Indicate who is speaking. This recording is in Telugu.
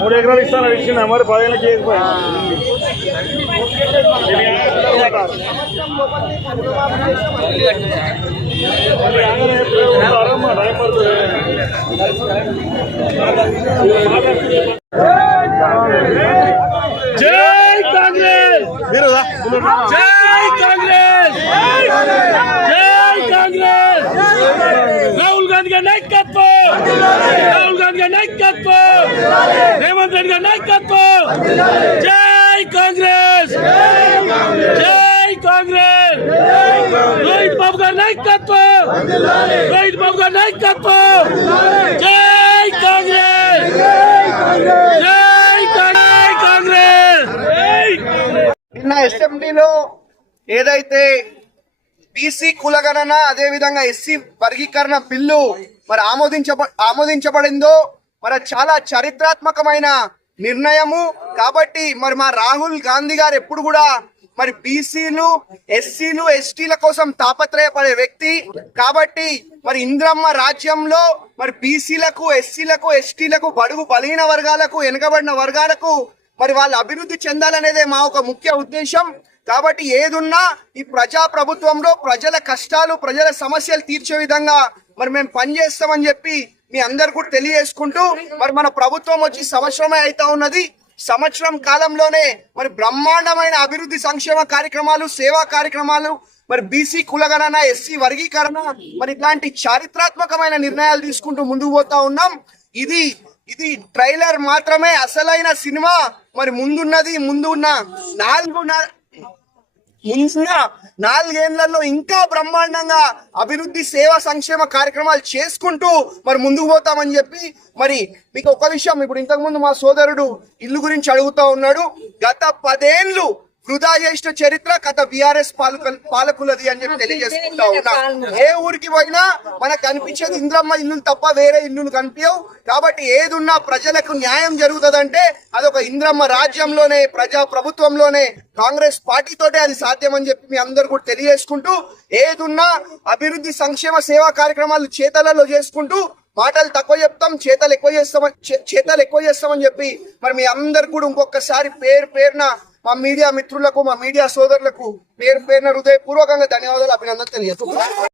Speaker 1: మూడు ఎకరాలు ఇస్తాను ఇచ్చిందా మరి పదిహేను చేయకపోయా జై కాంగ్రెస్ మీరు రాహుల్ గాంధీ గారి నాయకత్వం రేవంత్ జై కాంగ్రెస్ జై కాంగ్రెస్ రోహిత్ బాబు గారి నాయకత్వం రోహిత్ బాబు గారి నాయకత్వం జై కాంగ్రెస్ జై కాంగ్రెస్
Speaker 2: నిన్న అసెంబ్లీలో ఏదైతే బీసీ కులగణన అదేవిధంగా ఎస్సీ వర్గీకరణ బిల్లు మరి ఆమోదించబ ఆమోదించబడిందో మరి చాలా చరిత్రాత్మకమైన నిర్ణయము కాబట్టి మరి మా రాహుల్ గాంధీ గారు ఎప్పుడు కూడా మరి బీసీలు ఎస్సీలు ఎస్టీల కోసం తాపత్రయపడే వ్యక్తి కాబట్టి మరి ఇంద్రమ్మ రాజ్యంలో మరి బీసీలకు ఎస్సీలకు ఎస్టీలకు బడుగు బలిగిన వర్గాలకు వెనుకబడిన వర్గాలకు మరి వాళ్ళు అభివృద్ధి చెందాలనేదే మా ఒక ముఖ్య ఉద్దేశం కాబట్టి ఏదున్నా ఈ ప్రజా ప్రభుత్వంలో ప్రజల కష్టాలు ప్రజల సమస్యలు తీర్చే విధంగా మరి మేము పనిచేస్తామని చెప్పి మీ అందరు కూడా తెలియజేసుకుంటూ మరి మన ప్రభుత్వం వచ్చి సంవత్సరమే అవుతా ఉన్నది సంవత్సరం కాలంలోనే మరి బ్రహ్మాండమైన అభివృద్ధి సంక్షేమ కార్యక్రమాలు సేవా కార్యక్రమాలు మరి బీసీ కులగణన ఎస్సీ వర్గీకరణ మరి ఇలాంటి చారిత్రాత్మకమైన నిర్ణయాలు తీసుకుంటూ ముందుకు పోతా ఉన్నాం ఇది ఇది ట్రైలర్ మాత్రమే అసలైన సినిమా మరి ముందున్నది ముందు ఉన్న నాలుగు ముంచిన నాలుగేళ్లలో ఇంకా బ్రహ్మాండంగా అభివృద్ధి సేవా సంక్షేమ కార్యక్రమాలు చేసుకుంటూ మరి ముందుకు పోతామని చెప్పి మరి మీకు ఒక విషయం ఇప్పుడు ఇంతకుముందు మా సోదరుడు ఇల్లు గురించి అడుగుతా ఉన్నాడు గత పదేళ్ళు వృధా చేసిన చరిత్ర కథ బిఆర్ఎస్ పాలక పాలకులది అని చెప్పి తెలియజేసుకుంటా ఉన్నా ఏ ఊరికి పోయినా మనకు కనిపించేది ఇంద్రమ్మ ఇల్లు తప్ప వేరే ఇల్లులు కనిపించవు కాబట్టి ఏదున్నా ప్రజలకు న్యాయం జరుగుతుందంటే అదొక ఇంద్రమ్మ రాజ్యంలోనే ప్రజా ప్రభుత్వంలోనే కాంగ్రెస్ పార్టీతోటే అది సాధ్యం అని చెప్పి మీ అందరు కూడా తెలియజేసుకుంటూ ఏదున్నా అభివృద్ధి సంక్షేమ సేవా కార్యక్రమాలు చేతలలో చేసుకుంటూ మాటలు తక్కువ చెప్తాం చేతలు ఎక్కువ చేస్తామని చేతలు ఎక్కువ చేస్తామని చెప్పి మరి మీ అందరు కూడా ఇంకొకసారి పేరు పేరున మా మీడియా మిత్రులకు మా మీడియా సోదరులకు పేరు పేరున హృదయపూర్వకంగా ధన్యవాదాలు అభినందన తెలియజేస్తున్నాను